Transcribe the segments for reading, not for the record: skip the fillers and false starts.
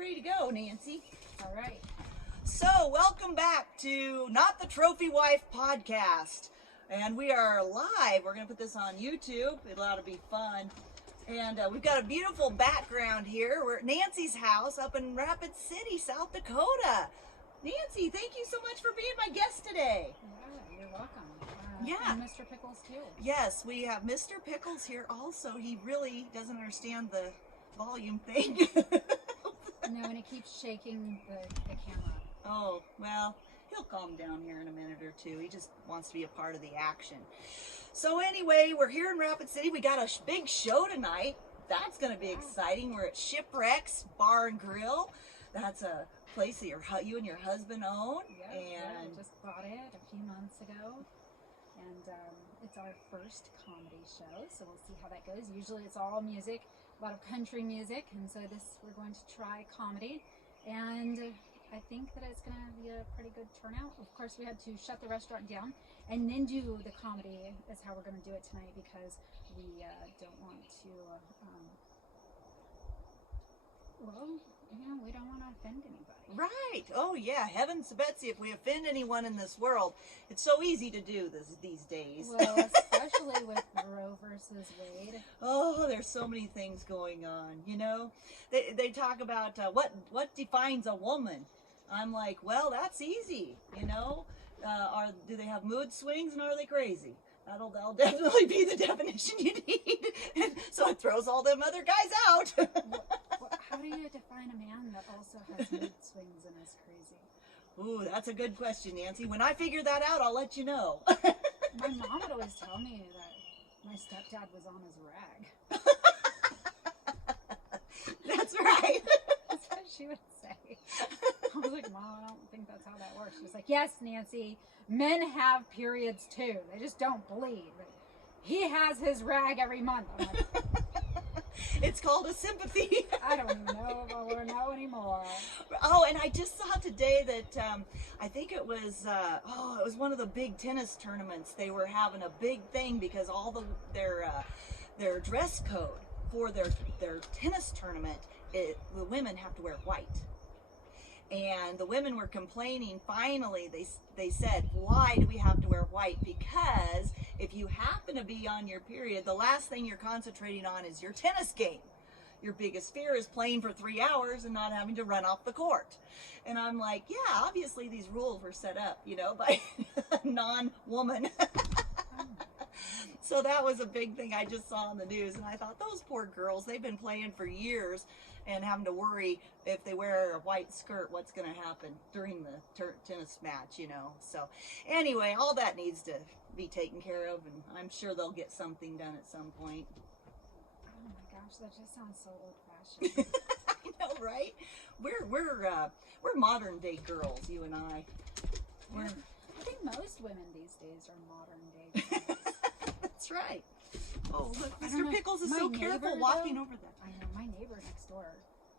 ready to go, Nancy. All right. So, welcome back to Not the Trophy Wife podcast. And we are live. We're going to put this on YouTube. It ought to be fun. And we've got a beautiful background here. We're at Nancy's house up in Rapid City, South Dakota. Nancy, thank you so much for being my guest today. Yeah, you're welcome. Yeah. And Mr. Pickles, too. Yes, we have Mr. Pickles here also. He really doesn't understand the volume thing. No, and it keeps shaking the camera. Oh, well, he'll calm down here in a minute or two. He just wants to be a part of the action. So anyway, we're here in Rapid City. We got a big show tonight. That's going to be exciting. We're at Shipwrecks Bar and Grill. That's a place that you and your husband own. Yeah, and we just bought it a few months ago. And it's our first comedy show, so we'll see how that goes. Usually it's all music, a lot of country music, and so we're going to try comedy. And I think that it's going to be a pretty good turnout. Of course, we had to shut the restaurant down and then do the comedy is how we're going to do it tonight, because we don't want to, we don't want to offend anybody. right. Oh, yeah. Heavens to Betsy, if we offend anyone in this world, it's so easy to do these days. Well, especially with Roe versus Wade. Oh, there's so many things going on, you know. They talk about what defines a woman. I'm like, well, that's easy, you know. Do they have mood swings and are they crazy? That'll definitely be the definition you need. And so it throws all them other guys out. How do you define a man that also has mood swings and is crazy? Ooh, that's a good question, Nancy. When I figure that out, I'll let you know. My mom would always tell me that my stepdad was on his rag. That's right. That's what she would say. I was like, Mom, I don't think that's how that works. She's like, yes, Nancy, men have periods too. They just don't bleed. But he has his rag every month. I'm like, it's called a sympathy. I don't even know if I want to know anymore. Oh, and I just saw today that I think it was it was one of the big tennis tournaments. They were having a big thing because all their dress code for their tennis tournament, the women have to wear white. And the women were complaining. Finally, they said, why do we have to wear white? Because if you happen to be on your period, the last thing you're concentrating on is your tennis game. Your biggest fear is playing for 3 hours and not having to run off the court. And I'm like, yeah, obviously these rules were set up, you know, by a non-woman. So that was a big thing I just saw on the news. And I thought, those poor girls, they've been playing for years and having to worry if they wear a white skirt, what's going to happen during the tennis match, you know. So anyway, all that needs to be taken care of, and I'm sure they'll get something done at some point. Oh my gosh, that just sounds so old-fashioned. I know, right? We're modern day girls, you and I. I think most women these days are modern day girls. That's right. Oh, look, I don't Mr. know. Pickles is My so careful neighbor, walking though, over that. I know, my neighbor next door,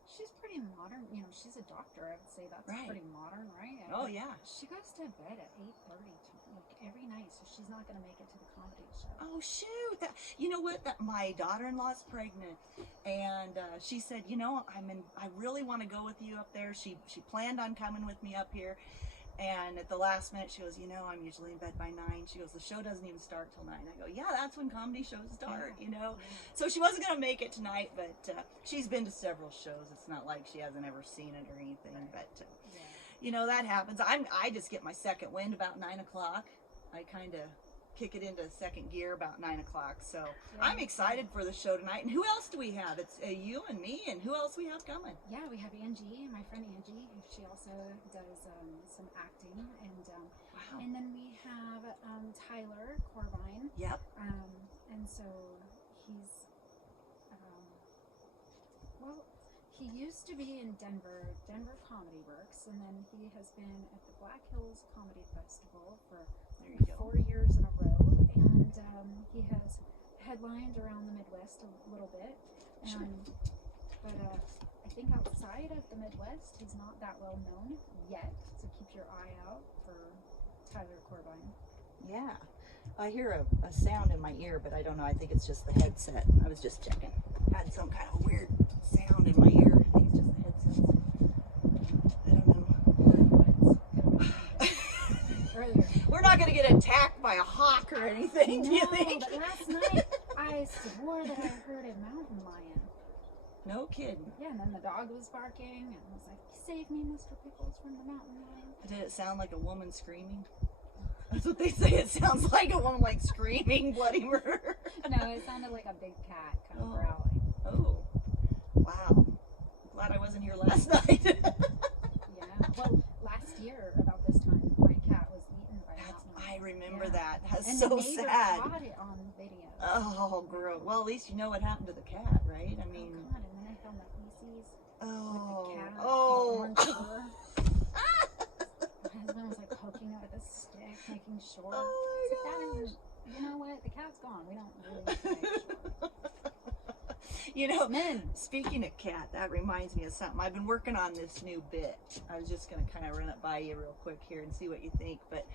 she's pretty modern. You know, she's a doctor. I would say that's Right. pretty modern, right? Oh, yeah. She goes to bed at 8:30 like every night, so she's not going to make it to the comedy show. Oh, shoot. You know what? My daughter-in-law's pregnant, and she said, you know, I really want to go with you up there. She planned on coming with me up here. And at the last minute, she goes, you know, I'm usually in bed by 9. She goes, the show doesn't even start till 9. I go, yeah, that's when comedy shows start, you know. So she wasn't going to make it tonight, but she's been to several shows. It's not like she hasn't ever seen it or anything, but, you know, that happens. I just get my second wind about 9 o'clock. I kind of kick it into second gear about 9 o'clock. So I'm excited for the show tonight. And who else do we have? It's you and me, and who else we have coming? Yeah, we have Angie, my friend Angie. She also does some acting, and Wow. and then we have Tyler Corbine. Yep. And so he's he used to be in Denver Comedy Works, and then he has been at the Black Hills Comedy Festival for 4 years in a row, and he has headlined around the Midwest a little bit, but I think outside of the Midwest, he's not that well known yet, so keep your eye out for Tyler Corbine. Yeah. I hear a sound in my ear, but I don't know. I think it's just the headset. I was just checking. I had some kind of weird sound in my ear. I think it's just the headset. not gonna get attacked by a hawk or anything, do you think? But last night I swore that I heard a mountain lion. No kidding. Yeah, and then the dog was barking, and I was like, "Save me, Mr. Pickles, from the mountain lion." Did it sound like a woman screaming? That's what they say. It sounds like a woman like screaming bloody murder. No, it sounded like a big cat kind of growling. Oh, wow. Glad I wasn't here last night. Yeah. Well, last year about this time, my cat was eaten by a mountain lion. I remember that. That's And so the neighbor sad. caught it on video. Oh, gross. Well, at least you know what happened to the cat, right? I mean, Oh God! And then I found the feces oh, with the cat. oh. The orange fur. My husband was like poking it with a stick, making sure. Oh It's my like, that gosh. isn't, you know what? The cat's gone. We don't really need to make sure. You know, Men. speaking of cat, that reminds me of something. I've been working on this new bit. I was just going to kind of run it by you real quick here and see what you think. But,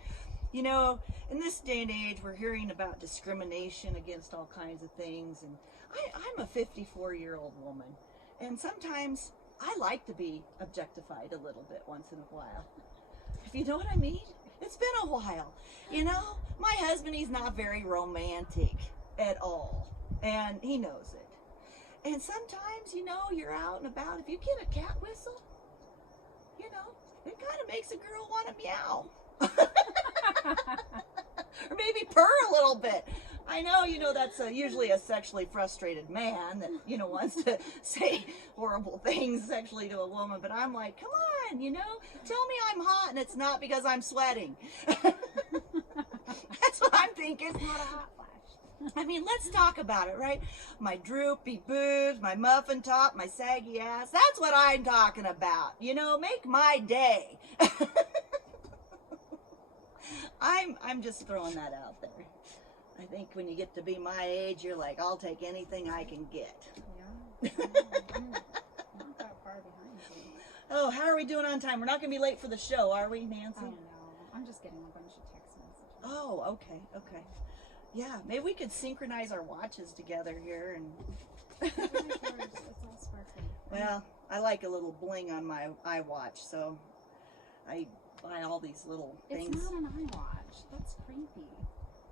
you know, in this day and age, we're hearing about discrimination against all kinds of things. And I'm a 54-year-old woman. And sometimes I like to be objectified a little bit once in a while. If you know what I mean? It's been a while. You know, my husband, he's not very romantic at all. And he knows it. And sometimes, you know, you're out and about. If you get a cat whistle, you know, it kind of makes a girl want to meow. Or maybe purr a little bit. I know, you know, that's usually a sexually frustrated man that, you know, wants to say horrible things sexually to a woman. But I'm like, come on, you know, tell me I'm hot and it's not because I'm sweating. That's what I'm thinking. It's not a hot flash. I mean, let's talk about it, right? My droopy boobs, my muffin top, my saggy ass. That's what I'm talking about. You know, make my day. I'm just throwing that out there. I think when you get to be my age, you're like, I'll take anything I can get. Yeah. I'm not that far behind you. Oh, how are we doing on time? We're not going to be late for the show, are we, Nancy? I don't know. I'm just getting a bunch of text messages. Oh, okay, okay. Yeah, maybe we could synchronize our watches together here and... It's all sparkly. Well, I like a little bling on my iWatch, so I buy all these little things. It's not an iWatch. That's creepy.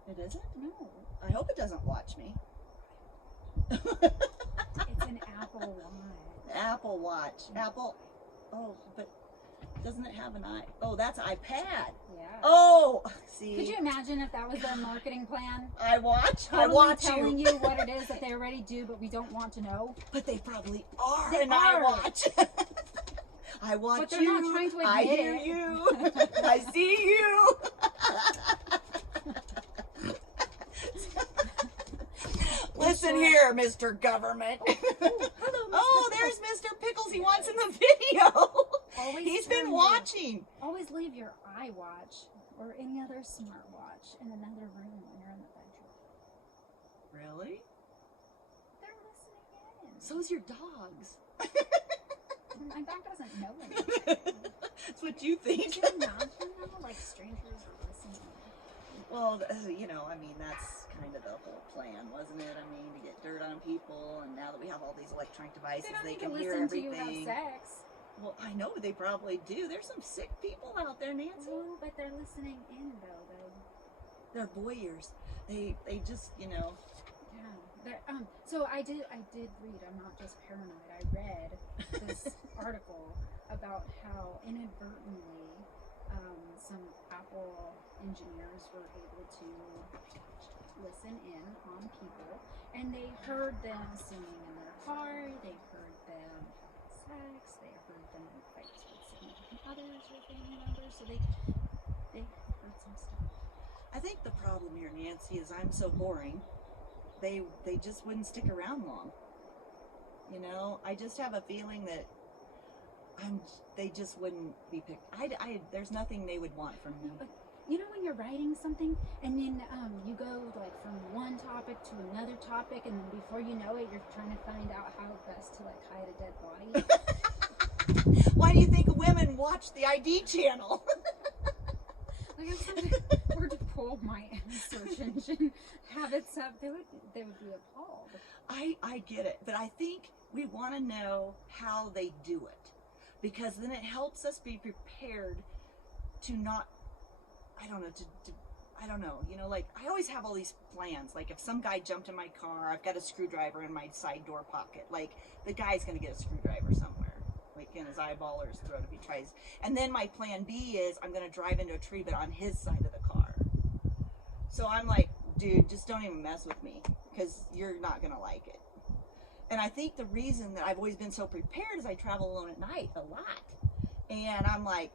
It isn't? No. I hope it doesn't watch me. It's an Apple Watch. Apple Watch. Apple. Oh, but doesn't it have an i? Oh, that's iPad. Yeah. Oh, see. Could you imagine if that was their marketing plan? I watch. I Totally watch telling you. you what it is that they already do, but we don't want to know. But they probably are They an are. iWatch. I watch But they're you. not trying to admit I hear it. you. I see you. Listen here, Mr. Government. Hello, Mr. Oh, there's Mr. Pickles. He wants in the video. Always He's turn been your- watching. Always leave your iWatch or any other smartwatch in another room when you're in the bedroom. Really? They're listening in. So's your dogs. My dog doesn't know anything. That's what you think. Could you imagine though, like strangers are listening? Well, you know, I mean, that's kind of the whole plan, wasn't it? I mean, to get dirt on people, and now that we have all these electronic devices, They don't they need to can hear listen to you have everything. sex. Well, I know they probably do. There's some sick people out there, Nancy. Oh, but they're listening in though. They're voyeurs. They just, you know. Yeah. So I did read. I'm not just paranoid. I read this article about how inadvertently some Apple engineers were able to listen in on people, and they heard them singing in their car. They heard them have sex. They heard them in fights with significant others or family members. So they heard some stuff. I think the problem here, Nancy, is I'm so boring. They just wouldn't stick around long. You know, I just have a feeling that they just wouldn't be picked. There's nothing they would want from me. But you know when you're writing something and then you go like from one topic to another topic, and then before you know it, you're trying to find out how best to like hide a dead body. Why do you think women watch the ID channel? Like if somebody were to pull my search engine habits up, they would be appalled. I get it, but I think we want to know how they do it, because then it helps us be prepared to not, I don't know, to I don't know, you know, like I always have all these plans. Like if some guy jumped in my car, I've got a screwdriver in my side door pocket. Like the guy's going to get a screwdriver somewhere, like in his eyeball or his throat if he tries. And then my plan B is I'm going to drive into a tree, but on his side of the car. So I'm like, dude, just don't even mess with me because you're not going to like it. And I think the reason that I've always been so prepared is I travel alone at night a lot. And I'm like,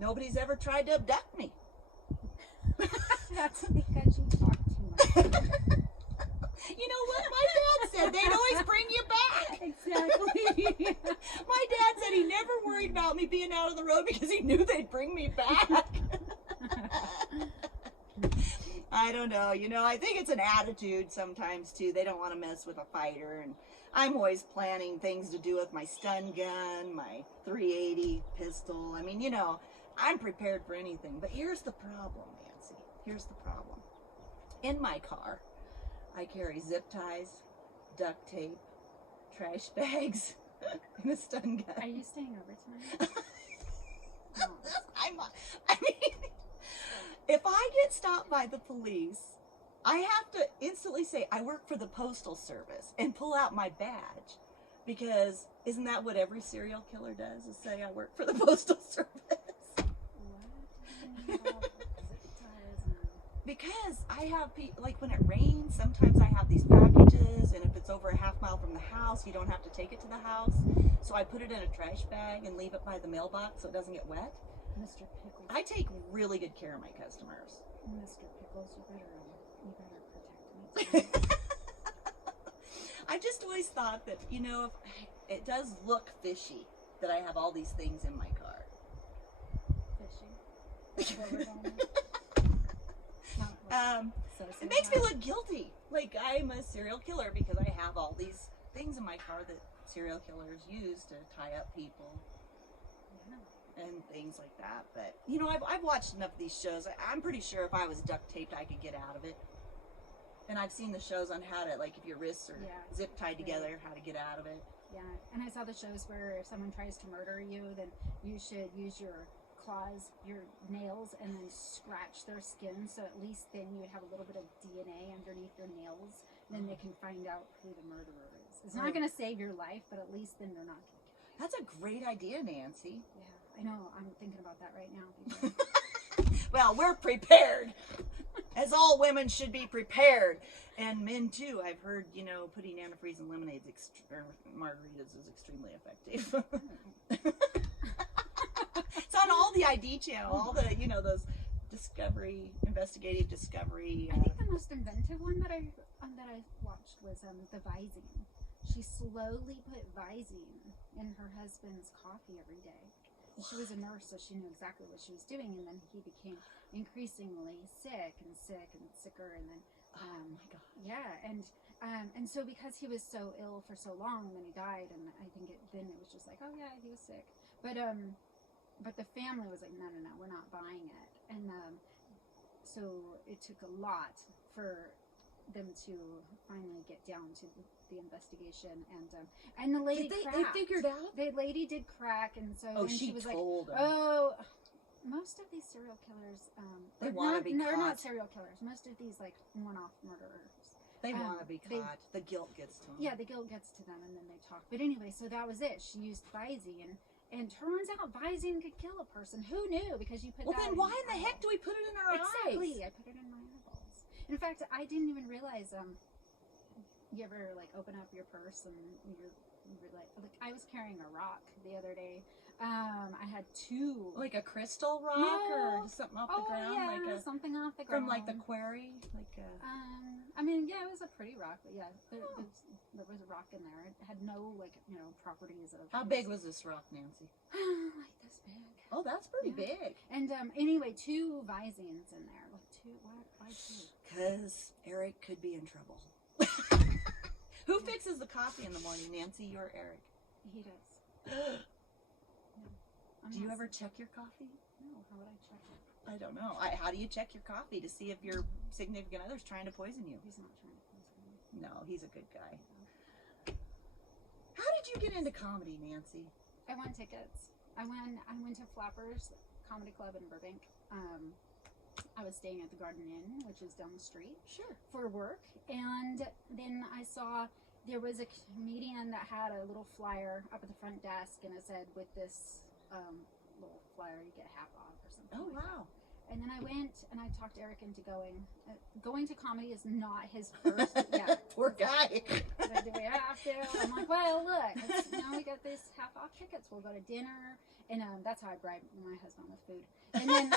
nobody's ever tried to abduct me. That's because you talk too much. You know what my dad said? They'd always bring you back. Exactly. My dad said he never worried about me being out on the road because he knew they'd bring me back. I don't know. You know, I think it's an attitude sometimes too. They don't want to mess with a fighter. And I'm always planning things to do with my stun gun, my 380 pistol. I mean, you know, I'm prepared for anything. But here's the problem, Nancy. Here's the problem. In my car, I carry zip ties, duct tape, trash bags, and a stun gun. Are you staying over tonight? No. I mean, if I get stopped by the police, I have to instantly say I work for the Postal Service and pull out my badge. Because isn't that what every serial killer does, is say I work for the Postal Service? Because I have people, like when it rains, sometimes I have these packages, and if it's over a half mile from the house, you don't have to take it to the house. So I put it in a trash bag and leave it by the mailbox so it doesn't get wet. Mr. Pickles. I take really good care of my customers. Mr. Pickles, you better protect me. I just always thought that, you know, it does look fishy that I have all these things in my car. Fishy. What we're going with? It makes me look guilty. Like I'm a serial killer because I have all these things in my car that serial killers use to tie up people. Yeah. And things like that. But, you know, I've watched enough of these shows. I'm pretty sure if I was duct taped, I could get out of it. And I've seen the shows on how to, like, if your wrists are zip tied together, how to get out of it. Yeah, and I saw the shows where if someone tries to murder you, then you should use your claws, your nails, and then scratch their skin, so at least then you would have a little bit of DNA underneath your nails. Then they can find out who the murderer is. It's not going to save your life, but at least then they're not going to kill you. That's a great idea, Nancy. Yeah, I know. I'm thinking about that right now. Well, we're prepared. As all women should be prepared. And men, too. I've heard, you know, putting antifreeze in lemonades or margaritas is extremely effective. It's on all the ID channel, all the, you know, those investigative discovery. I think the most inventive one that I watched was the Visine. She slowly put Visine in her husband's coffee every day. She was a nurse, so she knew exactly what she was doing, and then he became increasingly sick and sicker, and then oh my God, yeah, and so because he was so ill for so long, and then he died, and I think then it was just like, oh yeah, he was sick, but the family was like, no, we're not buying it, and so it took a lot for them to finally get down to the investigation, and the lady they cracked. figured out? The lady did crack, and so she was told like, them. oh, most of these serial killers, they want to be caught. They're not serial killers. Most of these like one-off murderers. They want to be caught. The guilt gets to them. Yeah, the guilt gets to them, and then they talk. But anyway, so that was it. She used Visine, and turns out Visine could kill a person. Who knew? Because you put that. Well, then why in the heck do we put it in our eyes? Exactly. I put it in my eyeballs. In fact, I didn't even realize. You ever like open up your purse and you're like I was carrying a rock the other day. I had two. Like a crystal rock or something off the ground? Yeah, like something off the ground. From like the quarry? I mean, yeah, it was a pretty rock, but yeah, there was a rock in there. It had no, like, you know, properties of... How big was this rock, Nancy? Like this big. Oh, that's pretty big. And anyway, two Visines in there. Like two, why two? Because Eric could be in trouble. Who fixes the coffee in the morning, Nancy, you or Eric? He does. Do you ever check your coffee? No, how would I check it? I don't know. How do you check your coffee to see if your significant other's trying to poison you? He's not trying to poison me. No, he's a good guy. How did you get into comedy, Nancy? I won tickets. I went to Flappers Comedy Club in Burbank. I was staying at the Garden Inn, which is down the street, Sure. for work, and then I saw there was a comedian that had a little flyer up at the front desk, and it said, with this little flyer you get half off or something. Oh, like wow. that. And then I went and I talked Eric into going. Going to comedy is not his first. Yeah. Poor guy. So do we have to? I'm like, well, look, now we got these half off tickets. We'll go to dinner, and that's how I bribed my husband with food. And then,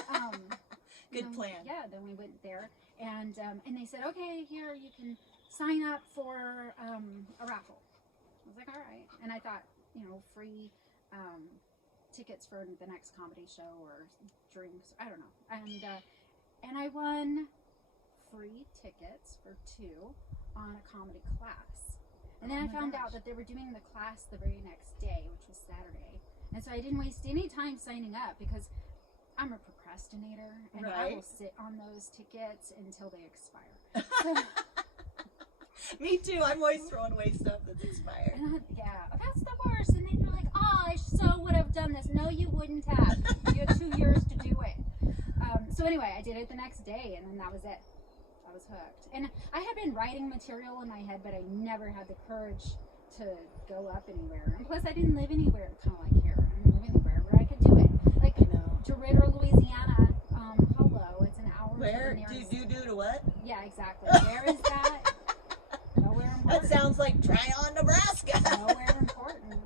Good plan. Yeah. Then we went there, and they said, okay, here you can sign up for a raffle. I was like, all right. And I thought, free tickets for the next comedy show or drinks, I don't know. And I won free tickets for 2 on a comedy class. And then I found out that they were doing the class the very next day, which was Saturday. And so I didn't waste any time signing up because I'm a procrastinator and I will sit on those tickets until they expire. So, me too. I'm always throwing away stuff that's expired. Yeah, that's the worst. And then you're like, oh, I so would have done this. No, you wouldn't have. You had 2 years to do it. So anyway, I did it the next day, and then that was it. I was hooked. And I had been writing material in my head, but I never had the courage to go up anywhere. And plus, I didn't live anywhere kind of like here. I didn't live anywhere where I could do it. Like DeRidder, Louisiana. Hello, it's an hour. Where? Do to what? Yeah, exactly. Where is that? Nowhere important. That sounds like Tryon, Nebraska. Nowhere important.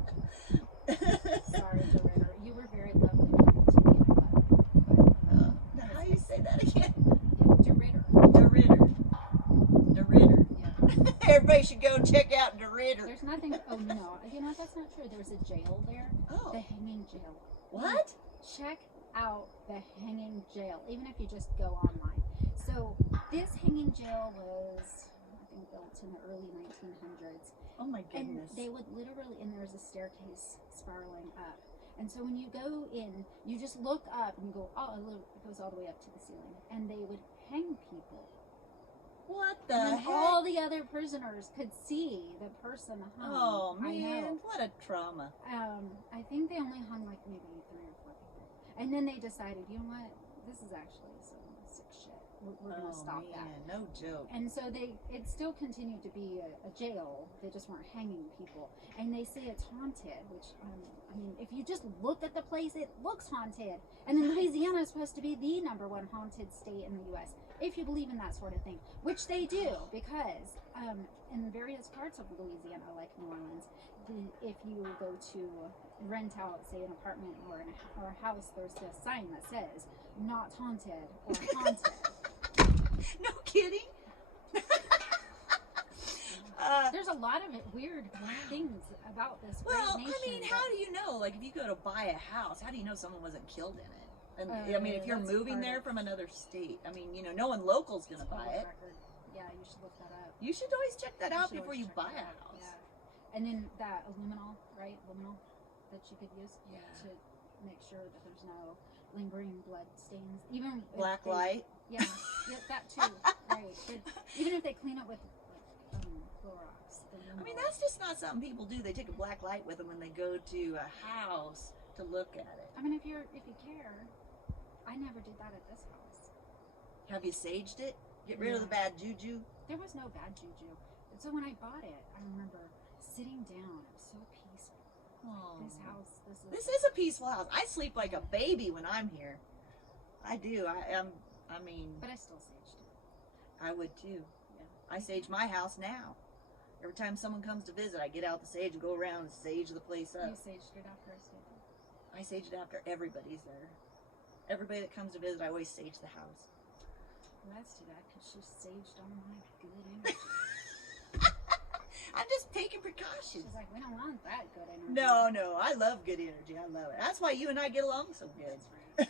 Sorry, DeRidder. You were very lovely to me. Now, how do you say that again? DeRidder. DeRidder. Yeah. Everybody should go check out DeRidder. There's nothing. Oh no, that's not true. There's a jail there. Oh. The Hanging Jail. What? Check out the Hanging Jail, even if you just go online. So this Hanging Jail was, I think, built in the early 1900s. Oh my goodness. And they would literally, and there's a staircase spiraling up. And so when you go in, you just look up and you go, it goes all the way up to the ceiling. And they would hang people. What the And then heck? all the other prisoners could see the person hung. Oh I man, know. what a trauma. I think they only hung like maybe 3 or 4 people. And then they decided, you know what? This is actually some sick shit. We're going to stop that. No joke. And so it still continued to be a jail. They just weren't hanging people. And they say it's haunted, which, I mean, if you just look at the place, it looks haunted. And then Louisiana is supposed to be the #1 haunted state in the U.S., if you believe in that sort of thing, which they do, because in various parts of Louisiana, like New Orleans, if you go to rent out, say, an apartment or a house, there's this sign that says, not haunted or haunted. No kidding. There's a lot of weird things about this. Well, great nation, I mean, how do you know? Like, if you go to buy a house, how do you know someone wasn't killed in it? And I mean, if you're that's moving part there of- from another state, I mean, no one local's gonna buy public it. record. Yeah, you should look that up. You should always check that You out should before always you check buy that a out, house. Yeah. And then that luminol, right? Luminol that you could use Yeah. to make sure that there's no lingering blood stains. Even if Black they- light. Yeah, that too. Right. But even if they clean it with Clorox. I mean, that's just not something people do. They take a black light with them when they go to a house to look at it. I mean, if you care, I never did that at this house. Have you saged it? Get rid of the bad juju? There was no bad juju. And so when I bought it, I remember sitting down. It was so peaceful. Oh. This house, This is a peaceful house. I sleep like a baby when I'm here. I do. I mean, But I still saged it. I would too. Yeah. I sage my house now. Every time someone comes to visit, I get out the sage and go around and sage the place up. You saged it after I stayed there. I sage it after everybody's there. Everybody that comes to visit, I always sage the house. Well, that's too bad because she saged all my good energy. I'm just taking precautions. She's like, we don't want that good energy. No, I love good energy. I love it. That's why you and I get along so good. That's right.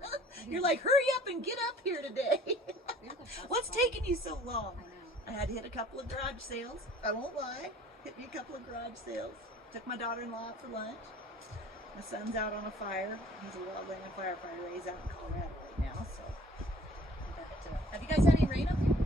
That's true. You're like, hurry up and get up here today. You're the best What's one. taking you so long? I know. I had to hit a couple of garage sales. I won't lie. Hit me a couple of garage sales. Took my daughter-in-law out for lunch. My son's out on a fire. He's a wildland firefighter. He's out in Colorado right now. So, have you guys had any rain up here?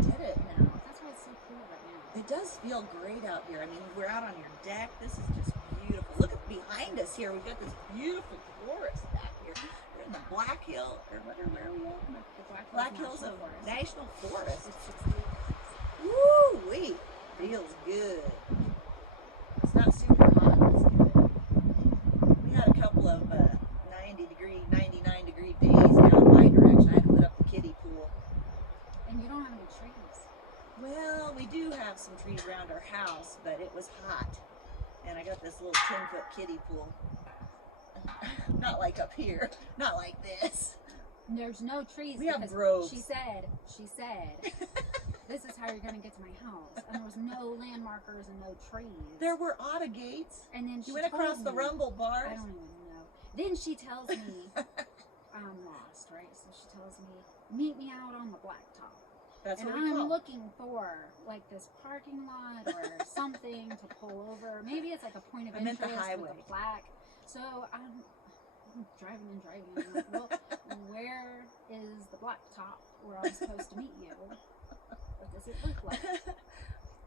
Did it now? That's why it's so cool right now. It does feel great out here. I mean, we're out on your deck. This is just beautiful. Look at behind us here. We've got this beautiful forest back here. We're in the Black Hill, or where are we at? The Black Hills of National Forest. National Forest. It's 60. Woo wee! Feels good. It's not super hot. It's good. We had a couple of 99 degree days down my direction. I had to put up the kiddie pool. And you don't have any trees. Well, we do have some trees around our house, but it was hot. And I got this little 10-foot kiddie pool. Not like up here. Not like this. There's no trees. We have because groves. She said, this is how you're going to get to my house. And there was no land markers and no trees. There were auto gates. And then she You went across told the me, rumble bars. I don't even know. Then she tells me, I'm lost, right? So she tells me, meet me out on the blacktop. That's And what we I'm call. looking for like this parking lot or something to pull over. Maybe it's like a point of I meant the interest highway. with a plaque. So I'm driving and driving. And I'm like, well, where is the blacktop where I'm supposed to meet you? What does it look like?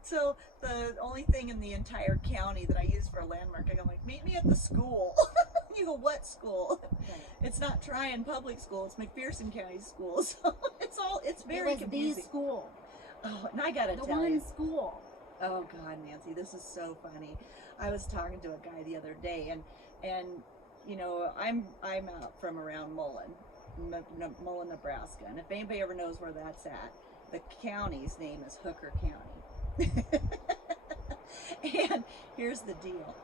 So the only thing in the entire county that I use for a landmark, I go like, meet me at the school. You go, what school? Right. It's not Tryon Public School. It's McPherson County School. So it's very It was confusing. the school. Oh, and I gotta The tell one you. school. Oh God, Nancy, this is so funny. I was talking to a guy the other day, and you know, I'm out from around Mullen, Nebraska, and if anybody ever knows where that's at, the county's name is Hooker County. And here's the deal: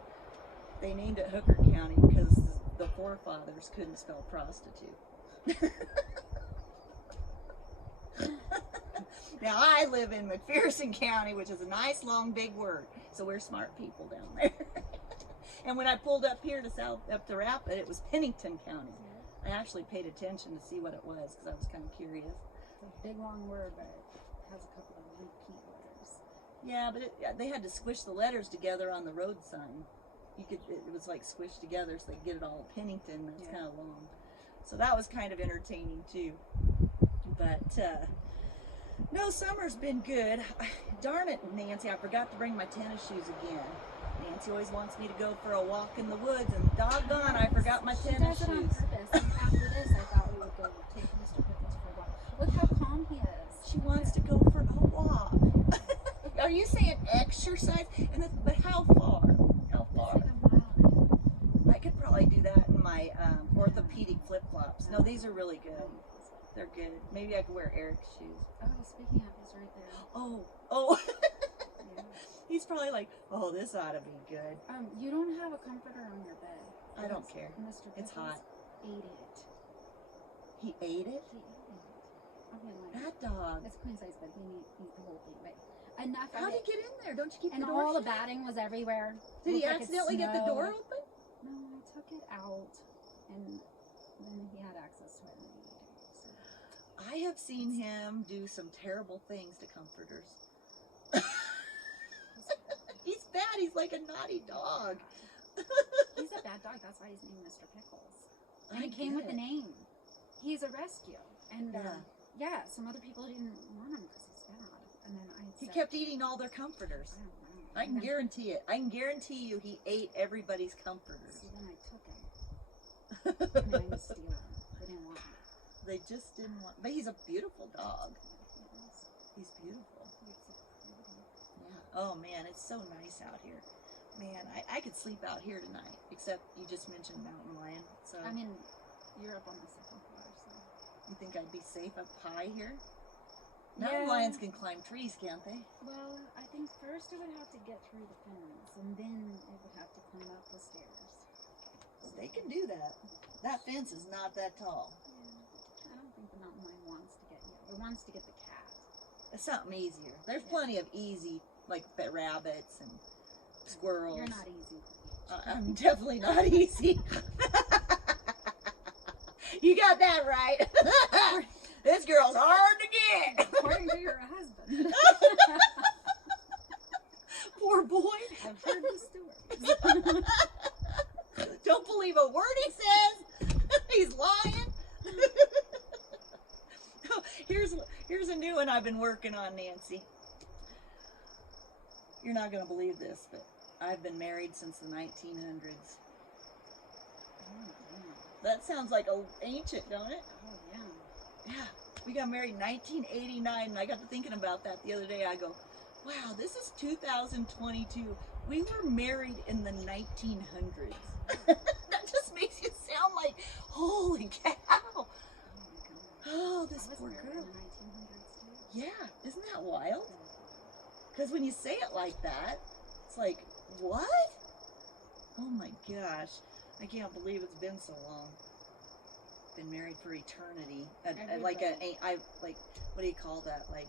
they named it Hooker County because the forefathers couldn't spell prostitute. Now I live in McPherson County, which is a nice long big word, so we're smart people down there. And when I pulled up here to Rapid, it was Pennington County. I actually paid attention to see what it was because I was kind of curious. It's a big long word, but it has a couple of repeat letters. Yeah, but they had to squish the letters together on the road sign. It was like squished together so they could get it all Pennington. That's kind of long. So that was kind of entertaining too. But no, summer's been good. Darn it, Nancy, I forgot to bring my tennis shoes again. Nancy always wants me to go for a walk in the woods, and doggone, I forgot my tennis She does it on shoes. purpose. And after this, I thought we would go take Mr. Pickles for a walk. Look how calm he is. She wants to go for a walk. Are you saying exercise? But how far? How far? It's like a mile. I could probably do that in my orthopedic flip-flops. No, these are really good. They're good. Maybe I could wear Eric's shoes. Oh, speaking of, he's right there. Oh. Yeah. He's probably like, oh, this ought to be good. You don't have a comforter on your bed. I don't care. Mr. It's hot. Pickles ate it. He ate it? He ate it. Okay, like, That dog. it's queen size, but he ate the whole thing. But enough How of did it. he get in there? Don't you keep And the door all the shut? batting was everywhere. Did he Looked like it accidentally get the snowed. door open? No, I took it out, and then he had access to it, and he ate it. So. I have seen him do some terrible things to comforters. He's bad. He's like a naughty dog. He's a bad dog. That's why he's named Mr. Pickles. And I it came get with the name. He's a rescue. And some other people didn't want him because he's bad. And then He kept eating all their comforters. I don't know. I can guarantee it. I can guarantee you he ate everybody's comforters. So then I took him. I mean, I didn't steal him. They didn't want him. They just didn't want. But he's a beautiful dog. Yeah, He's beautiful. he was Yeah. Oh man, it's so nice out here. Man, I could sleep out here tonight. Except you just mentioned mountain lion. So I mean, you're up on the second floor, so. you think I'd be safe up high here? Mountain Yeah. lions can climb trees, can't they? Well, I think first it would have to get through the fence, and then it would have to climb up the stairs. They can do that. That fence is not that tall. Yeah. I don't think the mountain lion wants to get you. It wants to get the cat. It's something easier. There's Yeah. plenty of easy, like rabbits and squirrels. You're not easy. I'm definitely not easy. You got that right. This girl's hard to get. According to your husband. Poor boy. I've heard the stories. Don't believe a word he says. He's lying. Here's a new one I've been working on, Nancy. You're not going to believe this, but I've been married since the 1900s. That sounds like ancient, don't it? Oh, yeah. Yeah. We got married in 1989, and I got to thinking about that the other day. I go, wow, this is 2022. We were married in the 1900s. That just makes you sound like, holy cow. Oh, my goodness. Oh, this I was poor married girl. in the 1900s, too. Yeah, isn't that wild? Because when you say it like that, it's like, what? Oh my gosh. I can't believe it's been so long. Been married for eternity. Like what do you call that? Like,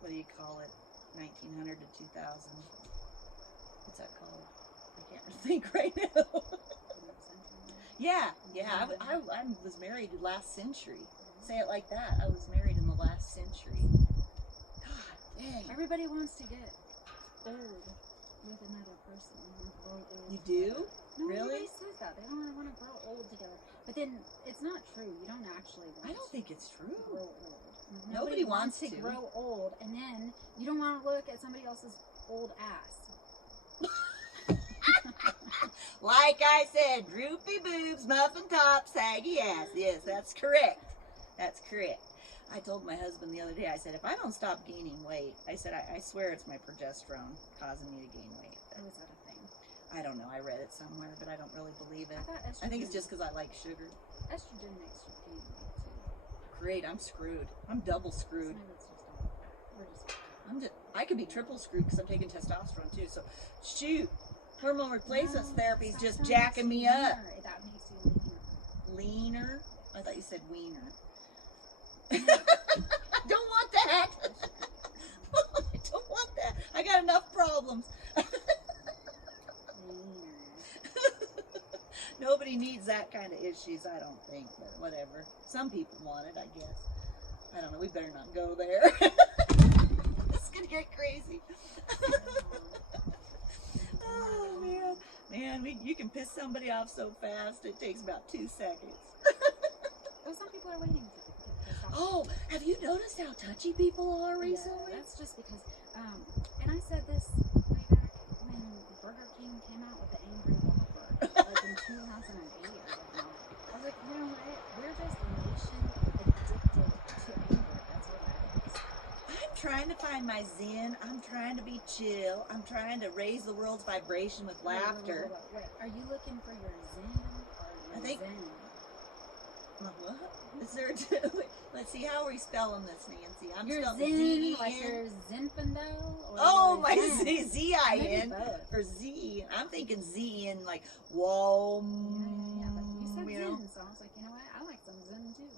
what do you call it? 1900 to 2000. What's that called? I can't think right now. Yeah. I was married last century. Say it like that. I was married in the last century. God dang. Everybody wants to get old with another person. Grow old. You do? No, Really? everybody says that. They don't want to grow old together. But then it's not true. You don't actually want I don't think it's to true. grow old. Nobody wants to grow old, and then you don't want to look at somebody else's old ass. Like I said, droopy boobs, muffin top, saggy ass. Yes, that's correct. That's correct. I told my husband the other day, I said, if I don't stop gaining weight, I said, I swear it's my progesterone causing me to gain weight. How is that a thing? I don't know. I read it somewhere, but I don't really believe it. I I think it's just because I like sugar. estrogen makes you gain weight too. Great, I'm screwed. I'm double screwed. So maybe it's just all, we're just I could be triple screwed because I'm taking testosterone too. So, shoot, hormone replacement therapy is just testosterone jacking makes me you up. leaner. That makes you leaner. Leaner? I thought you said wiener. Don't want that. I don't want that. I got enough problems. Nobody needs that kind of issues, I don't think, but whatever. Some people want it, I guess. I don't know. We better not go there. This is gonna get crazy. Oh man, you can piss somebody off so fast. It takes about 2 seconds. Oh, some people are waiting to get pissed off. Oh, have you noticed how touchy people are recently? Yeah, that's just because, and I said this way back when Burger King came out with the Angry Whopper, like in 2008 or whatnot. I was like, you know what? We're just a nation addicted to anger. That's what that is. I'm trying to find my zen. I'm trying to be chill. I'm trying to raise the world's vibration with laughter. Wait, are you looking for your zen or your zen? What? Is there? Let's see. How are we spelling this, Nancy? I'm Your spelling zen, Z-E-N. like your Zinfandel? Or Oh, your my zen? Z-I-N. Maybe both. Or Z. I'm thinking Z in like, whoa. Yeah, but you said you zen, know? so I was like, you know what? I like some zen too.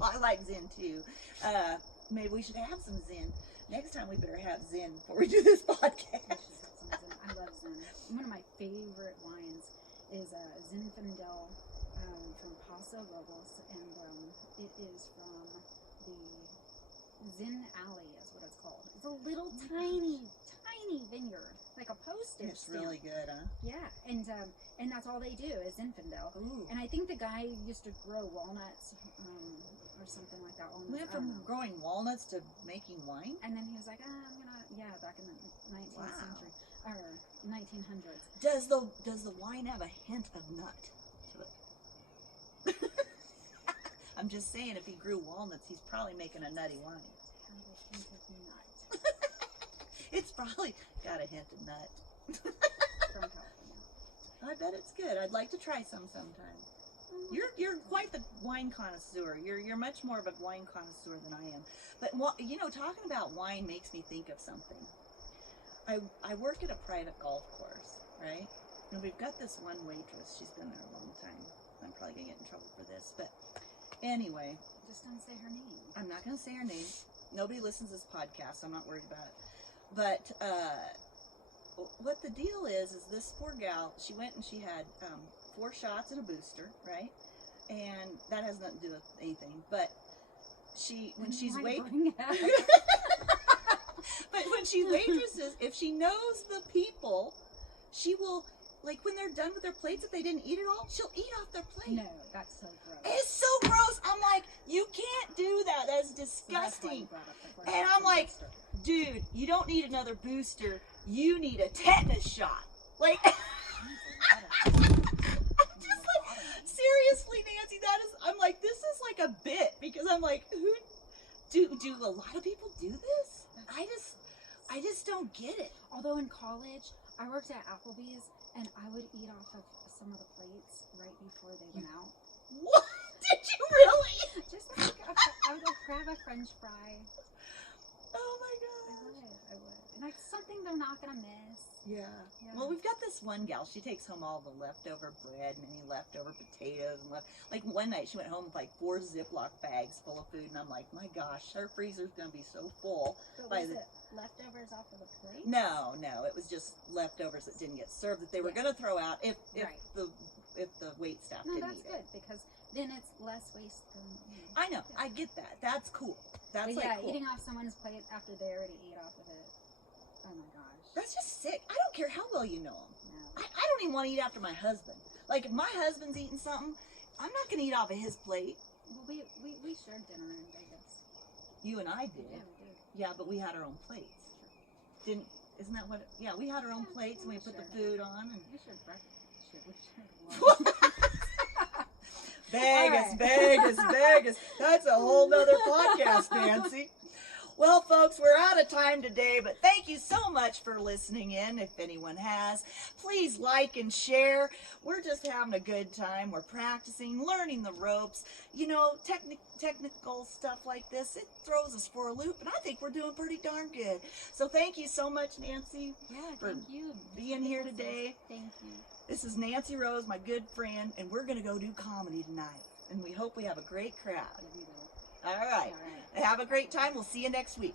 Well, I like Zen too. Maybe we should have some Zen. Next time we better have Zen before we do this podcast. I love zen. One of my favorite wines is Zinfandel from Paso Robles, and it is from the Zen Alley, is what it's called. It's a little tiny vineyard, like a postage It's stamp. really good, huh? Yeah, and that's all they do is Zinfandel. Ooh. And I think the guy used to grow walnuts or something like that. Went from growing walnuts to making wine? And then he was like, back in the 19th Wow. century, or 1900s. Does the wine have a hint of nut to it? I'm just saying, if he grew walnuts, he's probably making a nutty wine. Have a hint of nut It's probably got a hint of nut. from California. I bet it's good. I'd like to try some sometime. You're quite the wine connoisseur. You're much more of a wine connoisseur than I am. But talking about wine makes me think of something. I work at a private golf course, right? And we've got this one waitress. She's been there a long time. I'm probably gonna get in trouble for this, but anyway, Just don't say her name. I'm not gonna say her name. Nobody listens to this podcast, so I'm not worried about it. But what the deal is this poor gal, she went and she had 4 shots and a booster, right? And that has nothing to do with anything. But when she's but when she waitresses, if she knows the people, she will, like, when they're done with their plates, if they didn't eat it all, she'll eat off their plate. No, that's so gross. It's so gross. I'm like, you can't do that. That's disgusting. And I'm like, dude, you don't need another booster. You need a tetanus shot. Like, just like, seriously, Nancy, I'm like, this is like a bit, because I'm like, do a lot of people do this? I just don't get it. Although in college, I worked at Applebee's, and I would eat off of some of the plates right before they went out. What? Did you really? Just like, I would like grab a French fry. Oh my gosh. I would. And like something they're not gonna miss. Yeah. Well, we've got this one gal. She takes home all the leftover bread and any leftover potatoes and like one night she went home with like 4 Ziploc bags full of food, and I'm like, my gosh, her freezer's gonna be so full. But by was the it leftovers off of the plate? No, it was just leftovers that didn't get served that they were gonna throw out if Right. the wait staff No, didn't that's eat good it. because then it's less waste than. I know, I get that. That's cool. That's But like yeah, cool. eating off someone's plate after they already ate off of it. Oh my gosh. That's just sick. I don't care how well you know him. No. I don't even want to eat after my husband. Like, if my husband's eating something, I'm not going to eat off of his plate. Well, we shared dinner in Vegas. You and I did. Yeah, we did. Yeah, but we had our own plates. Isn't that what? Yeah, we had our own plates and we put the food on. And We shared breakfast. We shared lunch. Vegas, All right. Vegas. That's a whole nother podcast, Nancy. Well, folks, we're out of time today, but thank you so much for listening in. If anyone has, please like and share. We're just having a good time. We're practicing, learning the ropes. You know, technical stuff like this, it throws us for a loop, and I think we're doing pretty darn good. So thank you so much, Nancy, Yeah, for thank you. being here today. Thank you. This is Nancy Rose, my good friend, and we're going to go do comedy tonight. And we hope we have a great crowd. Yeah, we will. All right. All right. Have a great time. We'll see you next week.